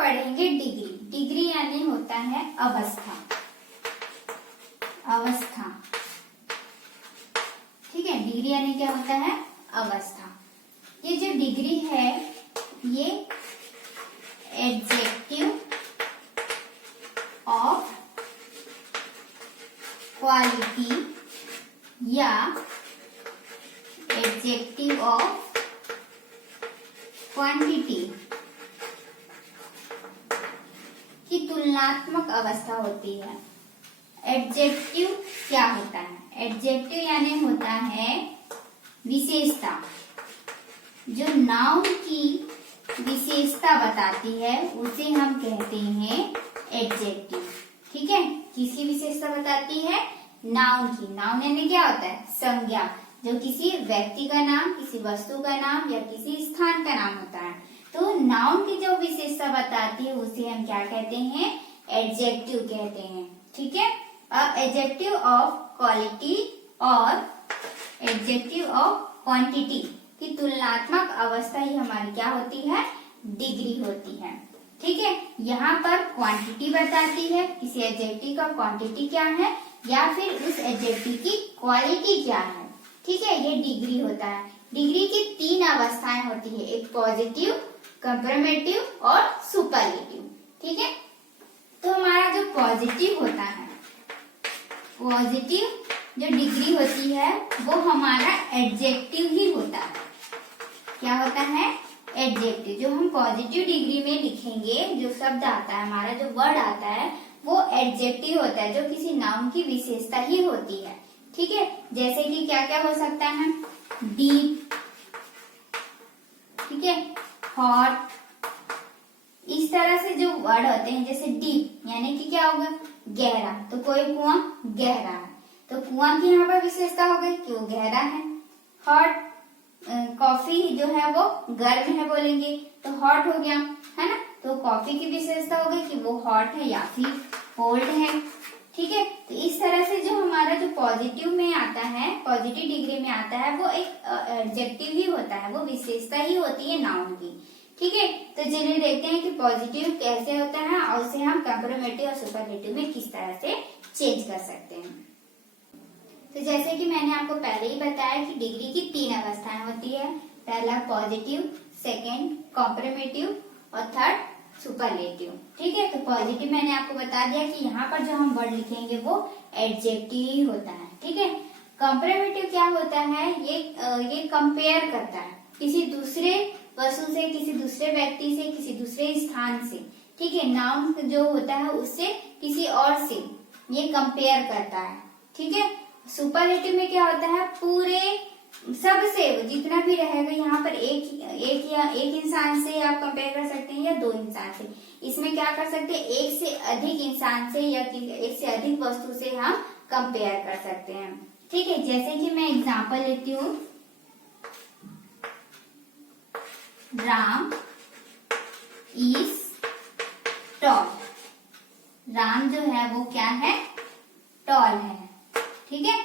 पढ़ेंगे degree. Degree यानी होता है अवस्था, अवस्था। ठीक है, डिग्री यानी क्या होता है? अवस्था। ये जो डिग्री है ये एडजेक्टिव ऑफ क्वालिटी या एडजेक्टिव ऑफ क्वांटिटी की तुलनात्मक अवस्था होती है। एडजेक्टिव क्या होता है? एडजेक्टिव यानी होता है विशेषता, जो नाउन की विशेषता बताती है उसे हम कहते हैं एडजेक्टिव। ठीक है, किसकी विशेषता बताती है? नाउन की। नाउन यानी क्या होता है? संज्ञा, जो किसी व्यक्ति का नाम, किसी वस्तु का नाम या किसी स्थान का नाम होता है। तो नाउन की जो विशेषता बताती है उसे हम क्या कहते हैं? एडजेक्टिव कहते हैं। ठीक है, एडजेक्टिव ऑफ क्वालिटी और एडजेक्टिव ऑफ क्वांटिटी की तुलनात्मक अवस्था ही हमारी क्या होती है? डिग्री होती है। ठीक है, यहाँ पर क्वांटिटी बताती है किसी एडजेक्टिव का क्वांटिटी क्या है या फिर उस एडजेक्टिव की क्वालिटी क्या है। ठीक है, ये डिग्री होता है। डिग्री की 3 अवस्थाएं होती है, एक पॉजिटिव, कंपैरेटिव और सुपरलेटिव। ठीक है, तो हमारा जो पॉजिटिव होता है, पॉजिटिव जो डिग्री होती है वो हमारा एडजेक्टिव ही होता है। क्या होता है? एडजेक्टिव। जो हम पॉजिटिव डिग्री में लिखेंगे, जो शब्द आता है, हमारा जो वर्ड आता है वो एडजेक्टिव होता है, जो किसी नाउन की विशेषता ही होती है। ठीक है, जैसे कि क्या क्या हो सकता है? डीप, ठीक है, हॉट, इस तरह से जो वर्ड होते हैं। जैसे डीप यानी कि क्या होगा? गहरा। तो कोई कुआं गहरा है, तो कुआं की यहाँ पर विशेषता हो गई कि वो गहरा है। हॉट, कॉफी जो है वो गर्म है बोलेंगे तो हॉट हो गया, है ना। तो कॉफी की विशेषता हो गई कि वो हॉट है या फिर कोल्ड है। ठीक है, तो इस तरह से जो हमारा जो पॉजिटिव में आता है, पॉजिटिव डिग्री में आता है, वो एक एडजेक्टिव ही होता है, वो विशेषता ही होती है नाउन की। ठीक है, तो चलिए देखते हैं कि पॉजिटिव कैसे होता है और उसे हम कंपैरेटिव और सुपरलेटिव में किस तरह से चेंज कर सकते हैं। तो जैसे कि मैंने आपको पहले ही बताया कि डिग्री की 3 अवस्थाएं होती है। पहला पॉजिटिव, सेकंड कंपैरेटिव और थर्ड सुपरलेटिव। ठीक है, तो पॉजिटिव मैंने आपको बता दिया कि यहाँ पर जो हम वर्ड लिखेंगे वो एडजेक्टिव ही होता है। ठीक है, कंपैरेटिव क्या होता है? ये कंपेयर करता है किसी दूसरे वस्तु से, किसी दूसरे व्यक्ति से, किसी दूसरे स्थान से। ठीक है, नाउन जो होता है उससे किसी और से ये कंपेयर करता है। ठीक है, सुपरलेटिव में क्या होता है? पूरे सबसे जितना भी रहेगा यहाँ पर एक इंसान से आप कंपेयर कर सकते हैं या 2 इंसान से। इसमें क्या कर सकते हैं? एक से अधिक इंसान से या एक से अधिक वस्तु से हम कंपेयर कर सकते हैं। ठीक है, जैसे कि मैं एग्जांपल लेती हूँ, राम इज टॉल। राम जो है वो क्या है? टॉल है। ठीक है,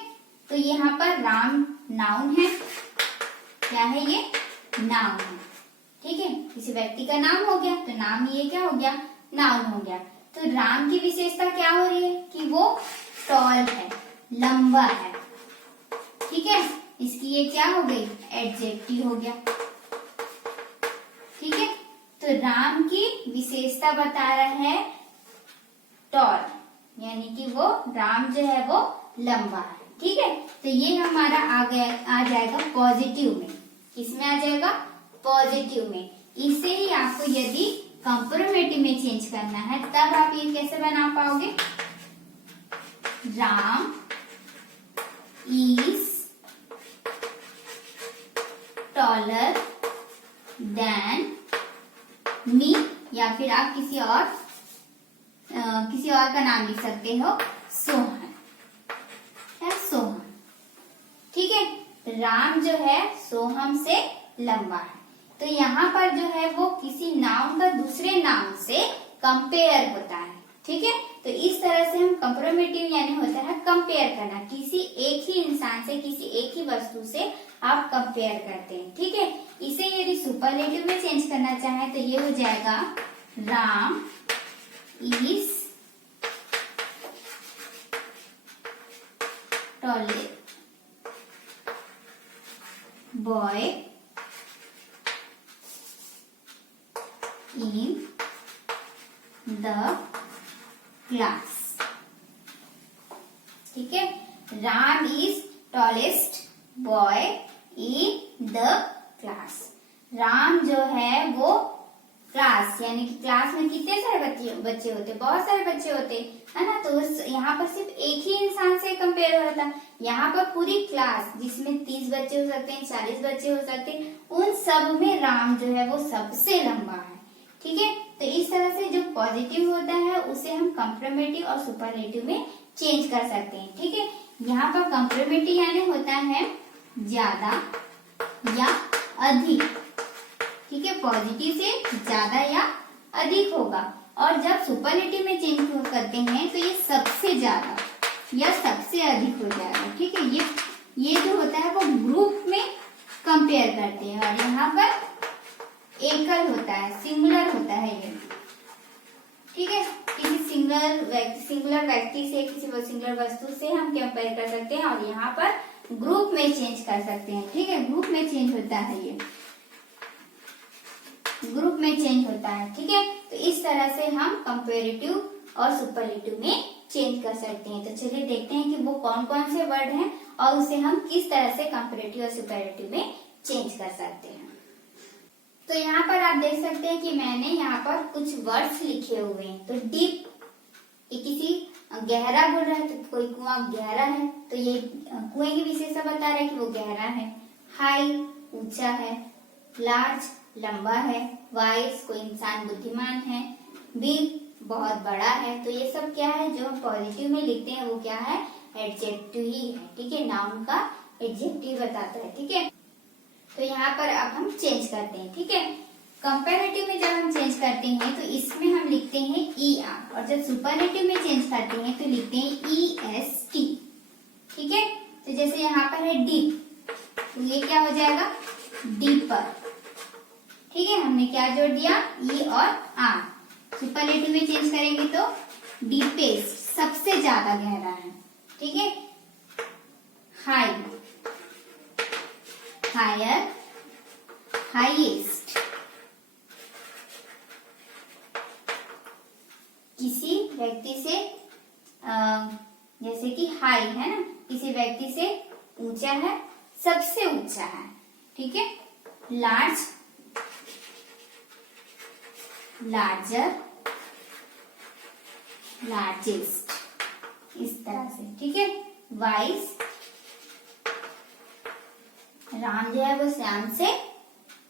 तो यहाँ पर राम नाउन है। क्या है ये? नाउन है। ठीक है, किसी व्यक्ति का नाम हो गया तो नाम ये क्या हो गया? नाउन हो गया। तो राम की विशेषता क्या हो रही है कि वो टॉल है, लंबा है। ठीक है, इसकी ये क्या हो गई? एडजेक्टिव हो गया। ठीक है, तो राम की विशेषता बता रहा है टॉल, यानी कि वो राम जो है वो लंबा है। ठीक है, तो ये हमारा आ जाएगा पॉजिटिव में। किसमें आ जाएगा? पॉजिटिव में। इसे ही आपको यदि कंपैरेटिव में चेंज करना है तब आप ये कैसे बना पाओगे? Ram is taller than me, या फिर आप किसी और का नाम लिख सकते हो, सोहन। सोहन। ठीक है, राम जो है सोहम से लंबा है। तो यहाँ पर जो है वो किसी नाउन का दूसरे नाउन से कंपेयर होता है। ठीक है, तो इस तरह से हम कंपैरेटिव यानी होता है कंपेयर करना, किसी एक ही इंसान से, किसी एक ही वस्तु से आप कंपेयर करते हैं। ठीक है, इसे यदि सुपरलेटिव में चेंज करना चाहें तो ये हो जाएगा Ram is tallest boy in the class. ठीक है, Ram is tallest boy in the class. Ram जो है वो क्लास यानी कि क्लास में कितने सारे बच्चे होते, बहुत सारे बच्चे होते है ना। तो यहाँ पर सिर्फ एक ही इंसान से कंपेयर हो रहा था। यहाँ पर पूरी क्लास जिसमें 30 बच्चे हो सकते हैं, 40 बच्चे हो सकते हैं, उन सब में राम जो है वो सबसे लंबा है। ठीक है, तो इस तरह से जो पॉजिटिव होता है उसे हम कंपैरेटिव और सुपरलेटिव में चेंज कर सकते हैं। ठीक है, यहाँ पर कंपैरेटिव यानी होता है ज्यादा या अधिक। ठीक है, पॉजिटिव से ज्यादा या अधिक होगा। और जब सुपरलेटिव में चेंज करते हैं तो ये सबसे ज्यादा या सबसे अधिक हो जाएगा। ठीक है, ये जो होता है वो ग्रुप में कंपेयर करते हैं और यहाँ पर एकल होता है, सिंगुलर होता है ये। ठीक है, किसी सिंगुलर व्यक्ति से, किसी सिंगुलर वस्तु से हम कंपेयर कर सकते हैं और यहाँ पर ग्रुप में चेंज कर सकते हैं। ठीक है, ग्रुप में चेंज होता है, ये ग्रुप में चेंज होता है। ठीक है, तो इस तरह से हम कंपैरेटिव और सुपरलेटिव में चेंज कर सकते हैं। तो चलिए देखते हैं कि वो कौन कौन से वर्ड हैं और उसे हम किस तरह से कंपैरेटिव और सुपरलेटिव में चेंज कर सकते हैं। तो यहाँ पर आप देख सकते हैं कि मैंने यहाँ पर कुछ वर्ड्स लिखे हुए हैं। तो डीप, ये किसी गहरा बोल रहा है, तो कोई कुआं गहरा है तो ये कुएं की विशेषता बता रहा है कि वो गहरा है। हाई, ऊंचा है। लार्ज, लंबा है। वाइज, कोई इंसान बुद्धिमान है। बिग, बहुत बड़ा है। तो ये सब क्या है, जो हम पॉजिटिव में लिखते हैं वो क्या है, एडजेक्टिव ही है। ठीक है, नाउन का एडजेक्टिव बताता है। ठीक है, तो यहाँ पर अब हम चेंज करते हैं। ठीक है, कंपैरेटिव में जब हम चेंज करते हैं तो इसमें हम लिखते हैं ER और जब सुपरलेटिव में चेंज करते हैं तो लिखते हैं EST। ठीक है, तो जैसे यहाँ पर है डीप, तो ये क्या हो जाएगा, डीपर। ठीक है, हमने क्या जोड़ दिया, E और R। सुपरलेटिव में चेंज करेंगे तो डीपेस्ट, सबसे ज्यादा गहरा है। ठीक है, हाई, हायर, हाईएस्ट। किसी व्यक्ति से जैसे कि हाई है ना, किसी व्यक्ति से ऊंचा है, सबसे ऊंचा है। ठीक है, लार्ज, लार्जर, लार्जेस्ट, इस तरह से। ठीक है, वाइज, राम जो है वो श्याम से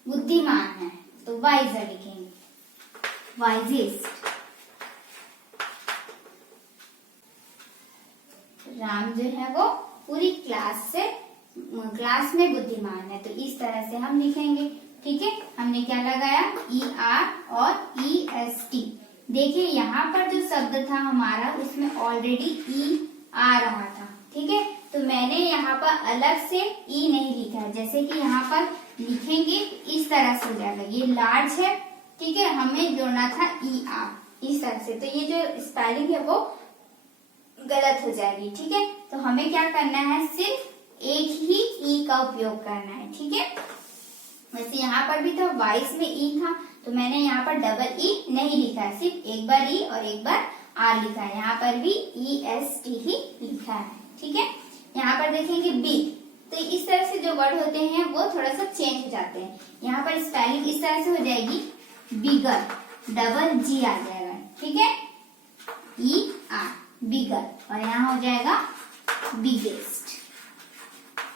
बुद्धिमान है तो वाइजर लिखेंगे। वाइजेस्ट, राम जो है वो पूरी क्लास में बुद्धिमान है तो इस तरह से हम लिखेंगे। ठीक है, हमने क्या लगाया, ER और EST। देखिए यहाँ पर जो शब्द था हमारा उसमें ऑलरेडी E आ रहा था। ठीक है, तो मैंने यहाँ पर अलग से E नहीं लिखा है। जैसे कि यहाँ पर लिखेंगे इस तरह से हो जाएगा, ये लार्ज है। ठीक है, हमें जोड़ना था ER इस तरह से, तो ये जो स्पेलिंग है वो गलत हो जाएगी। ठीक है, तो हमें क्या करना है, सिर्फ एक ही E का उपयोग करना है। ठीक है, वैसे यहाँ पर भी था, वाइस में E था तो मैंने यहाँ पर डबल E नहीं लिखा है, सिर्फ एक बार E और एक बार R लिखा है। यहाँ पर भी EST ही लिखा है। ठीक है, यहाँ पर देखेंगे बिग, तो इस तरह से जो वर्ड होते हैं वो थोड़ा सा चेंज हो जाते हैं। यहाँ पर स्पेलिंग इस तरह से हो जाएगी, बिगर, डबल G आ जाएगा। ठीक है, ER, बिगर, और यहाँ हो जाएगा बिगेस्ट।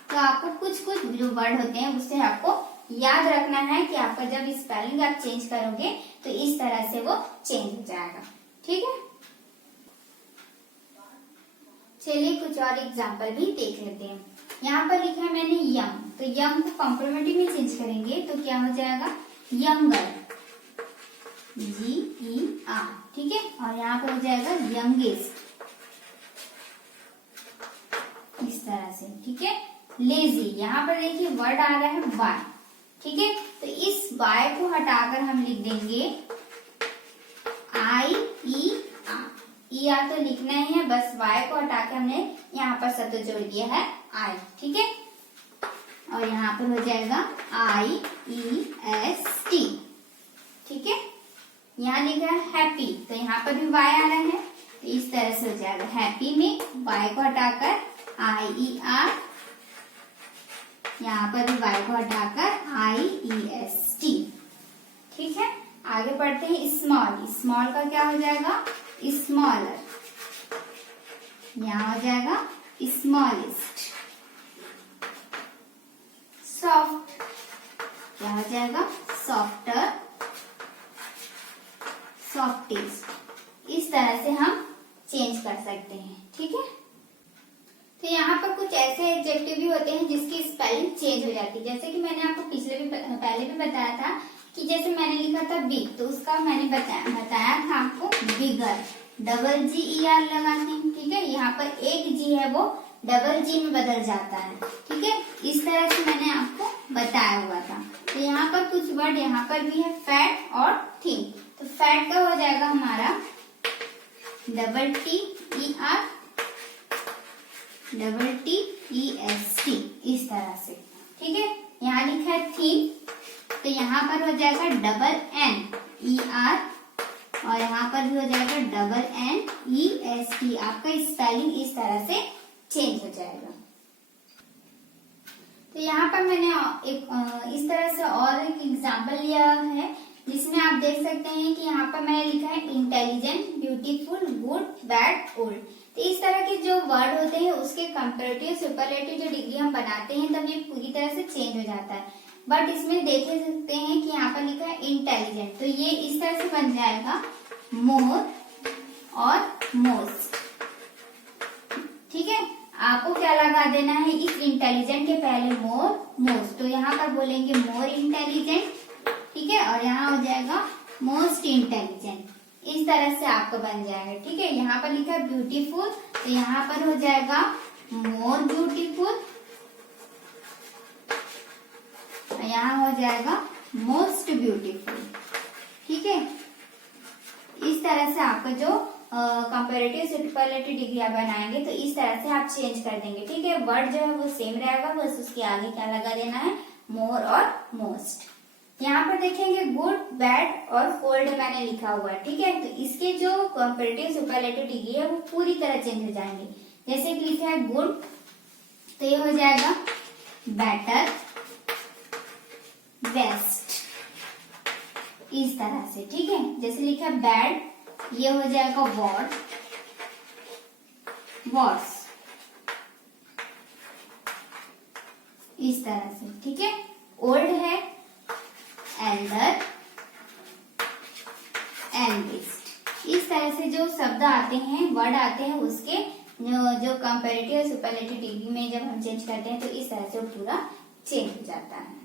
तो आपको कुछ कुछ जो वर्ड होते हैं उससे आपको याद रखना है कि आपका जब स्पेलिंग आप चेंज करोगे तो इस तरह से वो चेंज हो जाएगा। ठीक है, चलिए कुछ और एग्जांपल भी देख लेते हैं। यहाँ पर लिखा है मैंने यंग, तो यंग को कॉम्प्लीमेंट्री में चेंज करेंगे तो क्या हो जाएगा, यंगर, GER। ठीक है, और यहाँ पर हो जाएगा यंगेस्ट, इस तरह से। ठीक है, लेजी, यहाँ पर देखिए वर्ड आ रहा है बाय। ठीक है, तो इस बाय को हटाकर हम लिख देंगे ई आर तो लिखना ही है, बस वाई को हटा के हमने यहाँ पर शब्द जोड़ दिया है आई। ठीक है, और यहाँ पर हो जाएगा IEST। ठीक है, यहाँ लिखा है हैप्पी, तो यहाँ पर भी वाई आ रहा है, तो इस तरह से हो जाएगा हैप्पी में वाई को हटाकर IER, यहाँ पर भी वाई को हटाकर IEST। ठीक है, आगे पढ़ते हैं स्मॉल। स्मॉल का क्या हो जाएगा? स्मॉलर। यहाँ हो जाएगा स्मॉलेस्ट। सॉफ्ट, क्या हो जाएगा? Softer, softest. इस तरह से हम चेंज कर सकते हैं। ठीक है, तो यहाँ पर कुछ ऐसे एडजेक्टिव भी होते हैं जिसकी स्पेलिंग चेंज हो जाती है। जैसे कि मैंने आपको पहले भी बताया था कि जैसे मैंने लिखा था बिग, तो उसका मैंने बताया था आपको बिगर, डबल GER लगाते हैं। ठीक है, यहाँ पर एक जी है वो डबल जी में बदल जाता है। ठीक है, इस तरह से मैंने आपको बताया हुआ था। तो यहाँ पर कुछ वर्ड यहाँ पर भी है, फैट और थिन। तो फैट का हो जाएगा हमारा TTER, TTEST, इस तरह से। ठीक है, यहाँ लिखा है थिन, तो यहाँ पर हो जाएगा NNER, और यहाँ पर भी हो जाएगा NNEST। आपका स्पेलिंग इस तरह से चेंज हो जाएगा। तो यहाँ पर मैंने इस तरह से और एक एग्जाम्पल लिया है, जिसमें आप देख सकते हैं कि यहाँ पर मैंने लिखा है intelligent, beautiful, good, bad, old. तो इस तरह के जो वर्ड होते हैं उसके कंपैरेटिव सुपरलेटिव जो डिग्री हम बनाते हैं तब ये पूरी तरह से चेंज हो जाता है। बट इसमें देख सकते हैं कि यहाँ पर लिखा है इंटेलिजेंट, तो ये इस तरह से बन जाएगा मोर और मोस्ट। ठीक है, आपको क्या लगा देना है इस इंटेलिजेंट के पहले मोर, मोस्ट, तो यहाँ पर बोलेंगे मोर इंटेलिजेंट। ठीक है, और यहाँ हो जाएगा मोस्ट इंटेलिजेंट। इस तरह से आपको बन जाएगा। ठीक है, यहाँ पर लिखा है ब्यूटीफुल, तो यहाँ पर हो जाएगा मोर ब्यूटीफुल, यहाँ हो जाएगा मोस्ट ब्यूटीफुल। ठीक है, इस तरह से आपका जो कंपैरेटिव सुपरलेटिव डिग्री आप बनाएंगे तो इस तरह से आप चेंज कर देंगे। ठीक है, वर्ड जो है वो सेम रहेगा, बस उसके आगे क्या लगा देना है, मोर और मोस्ट। यहाँ पर देखेंगे गुड, बैड और कोल्ड मैंने लिखा हुआ है। ठीक है, तो इसके जो कंपैरेटिव सुपरलेटिव डिग्री है वो पूरी तरह चेंज हो जाएंगे। जैसे कि लिखा है गुड, तो ये हो जाएगा बेटर, बेस्ट, इस तरह से। ठीक है, जैसे लिखा है बैड, ये हो जाएगा वर्ड, वर्ड्स, इस तरह से। ठीक है, ओल्ड है एल्डर, एल्डेस्ट। इस तरह से जो शब्द आते हैं, वर्ड आते हैं, उसके जो कंपैरेटिव सुपरलेटिव डिग्री में जब हम चेंज करते हैं तो इस तरह से पूरा चेंज हो जाता है।